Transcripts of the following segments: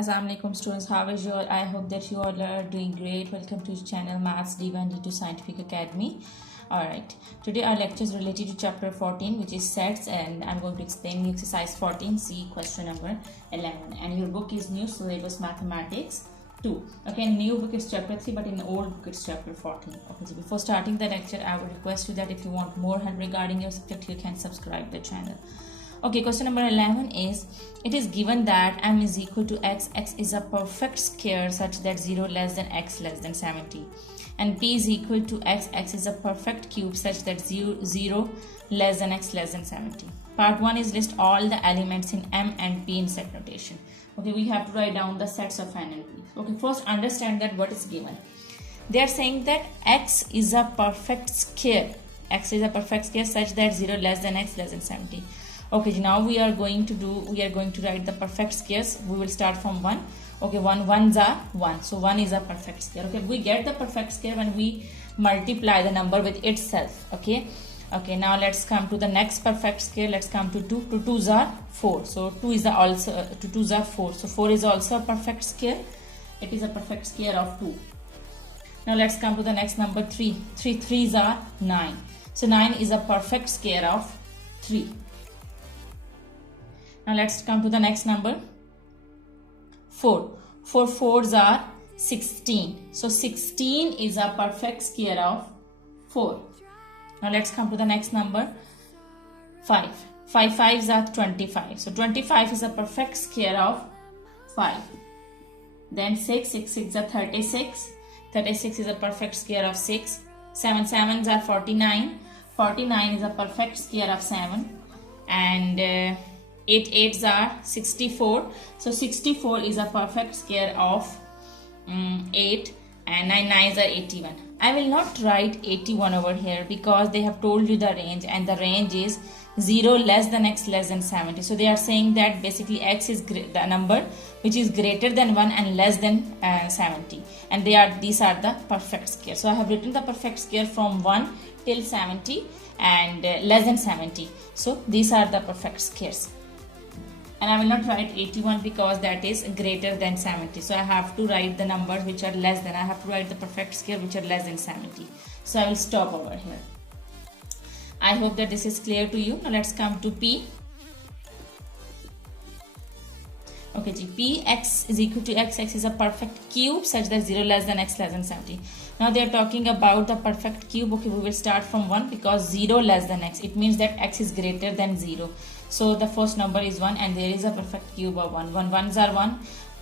Assalamualaikum students, how is you all? I hope that you all are doing great. Welcome to channel Maths D1 D2 Scientific Academy. Alright, today our lecture is related to chapter 14, which is sets, and I'm going to explain you exercise 14C question number 11. And your book is new, so it was mathematics 2. Okay, in new book it's chapter 3, but in old book it's chapter 14. Okay, so before starting the lecture, I would request you that if you want more help regarding your subject, you can subscribe the channel. Okay, question number 11 is, it is given that m is equal to x, x is a perfect square such that 0 less than x less than 70, and p is equal to x, x is a perfect cube such that 0 less than x less than 70. Part 1 is list all the elements in m and p in set notation. Okay, we have to write down the sets of n and p. Okay, first understand that what is given. They are saying that x is a perfect square. X is a perfect square such that 0 less than x less than 70. Okay, now we are going to write the perfect squares. We will start from 1. Okay, 1 ones are 1, so 1 is a perfect square. Okay, we get the perfect square when we multiply the number with itself. Okay, now let's come to the next perfect square. Let's come to 2. 2 2s are 4, so 2 is also 2 2s are 4, so 4 is also a perfect square. It is a perfect square of 2. Now let's come to the next number 3. 3 3s are 9, so 9 is a perfect square of 3. Now let's come to the next number 4. 4 4s are 16. So 16 is a perfect square of 4. Now let's come to the next number 5. 5 5s are 25. So 25 is a perfect square of 5. Then 6 6 6 are 36. 36 is a perfect square of 6. 7 7s are 49. 49 is a perfect square of 7. And 8 8s are 64. So 64 is a perfect square of 8, and 9 9s are 81. I will not write 81 over here because they have told you the range, and the range is 0 less than x less than 70. So they are saying that basically x is the number which is greater than 1 and less than 70, and these are the perfect square. So I have written the perfect square from 1 till 70 and less than 70. So these are the perfect squares. And I will not write 81 because that is greater than 70. So I have to write the numbers which are less than. I have to write the perfect square which are less than 70. So I will stop over here. I hope that this is clear to you. Now let's come to P. Okay, P x is equal to x, x is a perfect cube such that 0 less than x less than 70. Now they are talking about the perfect cube. Okay, we will start from 1 because 0 less than x. It means that x is greater than 0. So the first number is 1, and there is a perfect cube of 1. 1 ones are 1.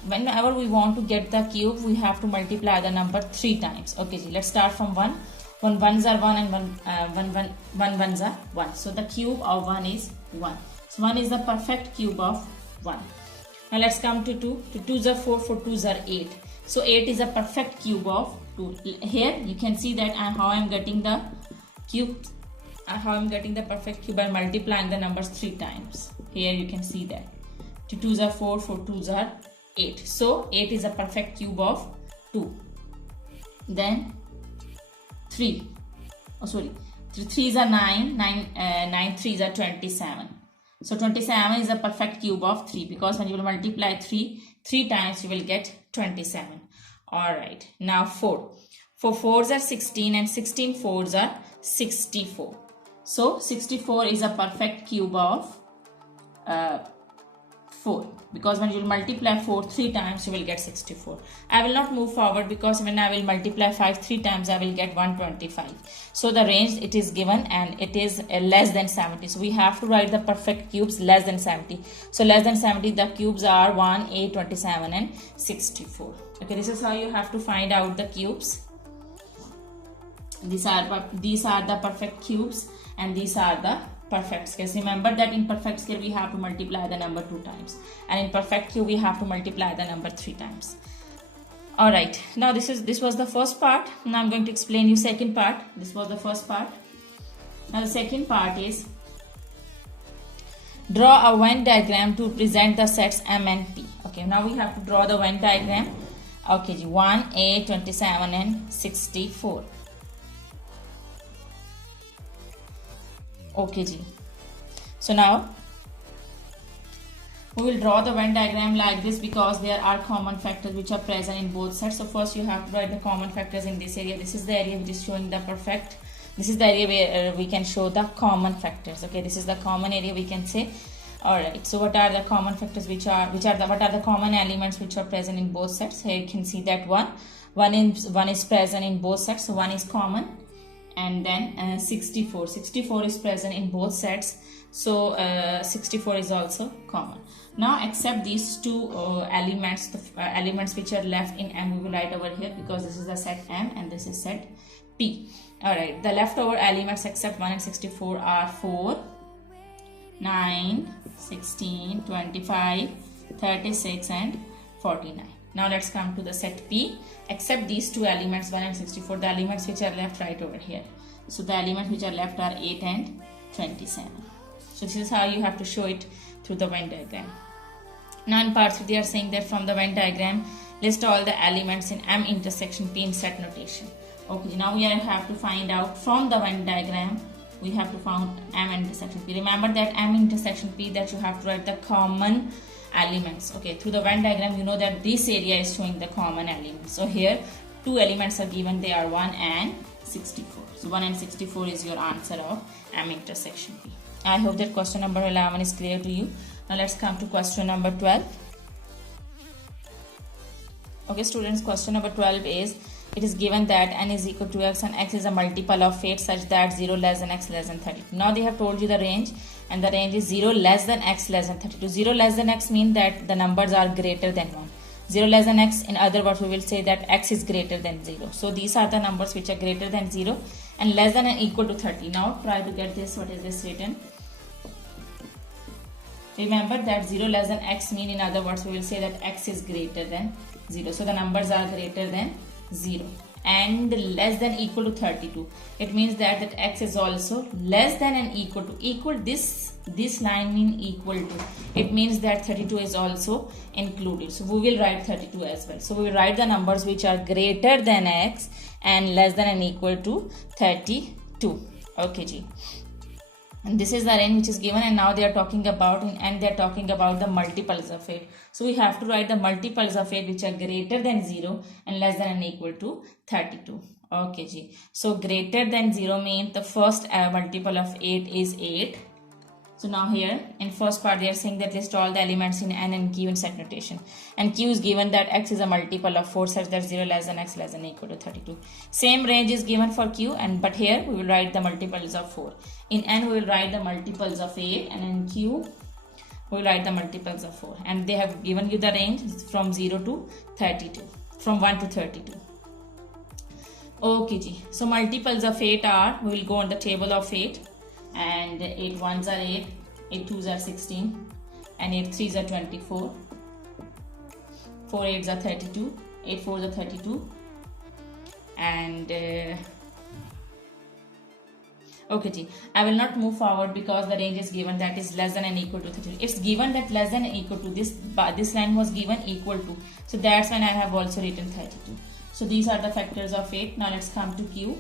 Whenever we want to get the cube, we have to multiply the number 3 times. Okay, let's start from 1. 1 ones are 1 and 1 ones are 1. So the cube of 1 is 1. So 1 is the perfect cube of 1. Now let's come to 2. 2 2s are 4, 4 2s are 8. So 8 is a perfect cube of 2. Here you can see that how I am getting the cube. How I'm getting the perfect cube by multiplying the numbers 3 times. Here you can see that 2 2s are 4, 4 2s are 8. So 8 is a perfect cube of 2. Then 3. Oh sorry, 3 3s are 9, 9 3s are 27. So 27 is a perfect cube of 3 because when you will multiply 3 times you will get 27. Alright, now 4. 4 4s are 16 and 16 4s are 64. So 64 is a perfect cube of 4 because when you will multiply 4 3 times you will get 64. I will not move forward because when I will multiply 5 3 times I will get 125. So the range it is given and it is less than 70. So we have to write the perfect cubes less than 70. So less than 70 the cubes are 1, 8, 27 and 64. Okay, this is how you have to find out the cubes. These are the perfect cubes and these are the perfect squares. Remember that in perfect square we have to multiply the number 2 times, and in perfect cube we have to multiply the number 3 times. Alright, now this was the first part. Now I'm going to explain you second part. This was the first part. Now the second part is draw a Venn diagram to present the sets M and P. Okay, now we have to draw the Venn diagram. Okay, 1, 8, 27 and 64. Okay, so now We will draw the Venn diagram like this because there are common factors which are present in both sets. So first you have to write the common factors in this area. This is the area which is showing the perfect. This is the area where we can show the common factors. Okay, this is the common area we can say. Alright, so what are the common factors what are the common elements which are present in both sets? Here you can see that one is present in both sets, so one is common. And then 64 is present in both sets, so 64 is also common. Now accept these two elements, the elements which are left in M we will write over here because this is the set M and this is set P. Alright, the leftover elements except 1 and 64 are 4, 9, 16, 25, 36 and 49. Now let's come to the set P. Except these two elements 1 and 64, the elements which are left right over here. So the elements which are left are 8 and 27. So this is how you have to show it through the Venn diagram. Now in part 3 they are saying that from the Venn diagram list all the elements in M intersection P in set notation. Okay, now we have to find out from the Venn diagram we have to find M intersection P. Remember that M intersection P, that you have to write the common elements. Okay, through the Venn diagram you know that this area is showing the common elements. So here two elements are given, they are 1 and 64. So 1 and 64 is your answer of M intersection P. I hope that question number 11 is clear to you. Now let's come to question number 12. Okay students, question number 12 is, it is given that n is equal to x and x is a multiple of 8 such that 0 less than x less than 32. Now they have told you the range, and the range is 0 less than x less than 32. 0 less than x means that the numbers are greater than 1. 0 less than x, in other words we will say that x is greater than 0. So these are the numbers which are greater than 0 and less than and equal to 30. Now try to get this. What is this written? Remember that 0 less than x mean, in other words we will say that x is greater than 0. So the numbers are greater than 0 and less than equal to 32. It means that x is also less than and equal to. Equal, this line mean equal to. It means that 32 is also included. So we will write 32 as well. So we will write the numbers which are greater than x and less than and equal to 32. Okay ji. And this is the range which is given, and now they are talking about the multiples of 8. So we have to write the multiples of 8 which are greater than 0 and less than and equal to 32. Okay ji. So greater than 0 means the first multiple of 8 is 8. So now here in first part they are saying that list all the elements in N and Q in set notation. And Q is given that x is a multiple of 4 such that 0 less than x less than equal to 32. Same range is given for Q, but here we will write the multiples of 4. In N we will write the multiples of 8, and in Q we will write the multiples of 4. And they have given you the range from 0 to 32, from 1 to 32. Okay ji. So multiples of 8 are, we will go on the table of 8. And 8 ones are 8, 8 twos are 16, and 8 threes are 24, 4 eights are 32, 8 fours are 32, and okay ji. I will not move forward because the range is given that is less than and equal to 32. It's given that less than and equal to, this line was given equal to, so that's when I have also written 32. So these are the factors of 8. Now let's come to Q.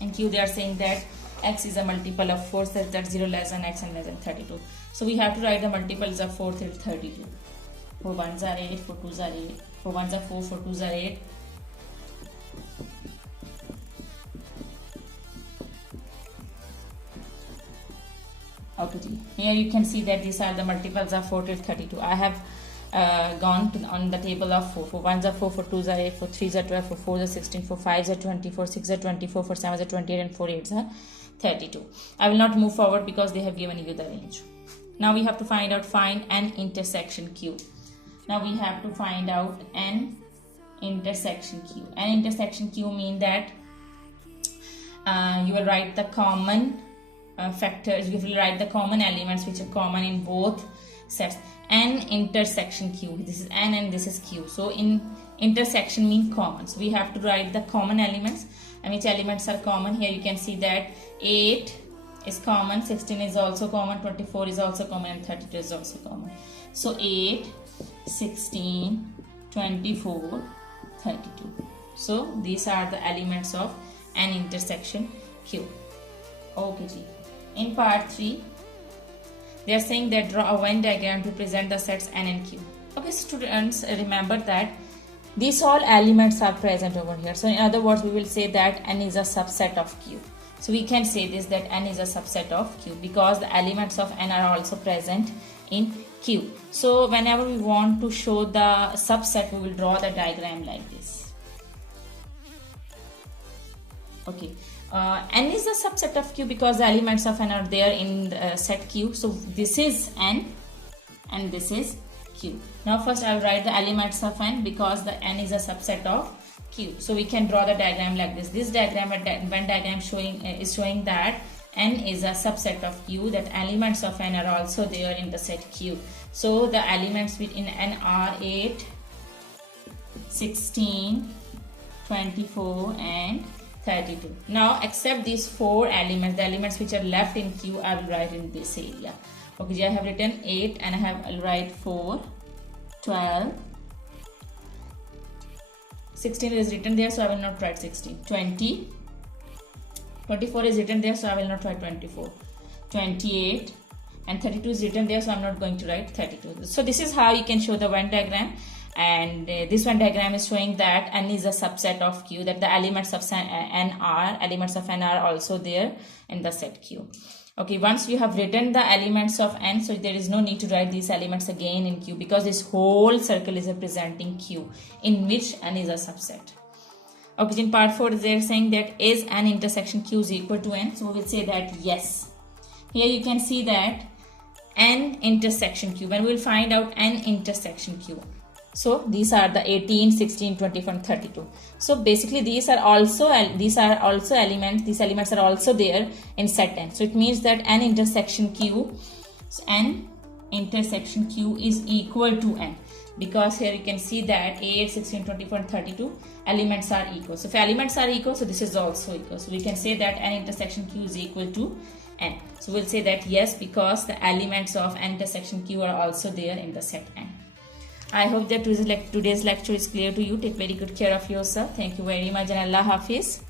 In Q they are saying that x is a multiple of 4 such that 0 less than x and less than 32. So we have to write the multiples of 4 till 32. 4 ones are 8, 4 twos are 8, 4 ones are 4, 4 twos are 8. Okay, here you can see that these are the multiples of 4 till 32. I have gone on the table of 4. 4 ones are 4, 4 twos are 8, 4 threes are 12, 4 fours are 16, 4 fives are 24, 6 are 24, 4 sevens are 28, and 4 eights are 32. I will not move forward because they have given you the range. Now we have to find N intersection Q. Now we have to find out N intersection Q. N intersection Q mean that you will write the common factors, you will write the common elements which are common in both sets. N intersection Q. This is N and this is Q. So in intersection mean common. So we have to write the common elements, and which elements are common. Here you can see that 8 is common, 16 is also common, 24 is also common, and 32 is also common. So 8, 16, 24, 32. So these are the elements of N intersection Q. Okay ji. In part 3 They are saying that draw a Venn diagram to present the sets N and Q. Okay, students, remember that these all elements are present over here. So in other words, we will say that N is a subset of Q. So we can say this, that N is a subset of Q because the elements of N are also present in Q. So whenever we want to show the subset, we will draw the diagram like this. Okay, N is a subset of Q because the elements of N are there in the set Q. So this is N and this is Q. Now first I will write the elements of N because the N is a subset of Q. So we can draw the diagram like this. This diagram, Venn diagram is showing that N is a subset of Q, that elements of N are also there in the set Q. So the elements within N are 8, 16, 24 and 32. Now except these 4 elements, the elements which are left in Q, I will write in this area. Okay, I have written 8 and I'll write 4, 12, 16 is written there, so I will not write 16, 20, 24 is written there, so I will not write 24, 28 and 32 is written there, so I'm not going to write 32. So this is how you can show the Venn diagram, and this Venn diagram is showing that N is a subset of Q, that the elements of N are also there in the set Q. Okay, once you have written the elements of N, so there is no need to write these elements again in Q because this whole circle is representing Q in which N is a subset. Okay, in part 4 they are saying that is N intersection Q is equal to N. So we will say that yes. Here you can see that N intersection Q. When we will find out N intersection Q. So these are the 18, 16, 24 and 32. So basically these are also elements. These elements are also there in set N. So it means that N intersection Q, so N intersection Q is equal to N. Because here you can see that 8, 16, 24 and 32 elements are equal. So if elements are equal, so this is also equal. So we can say that N intersection Q is equal to N. So we'll say that yes, because the elements of N intersection Q are also there in the set N. I hope that today's lecture is clear to you. Take very good care of yourself. Thank you very much and Allah Hafiz.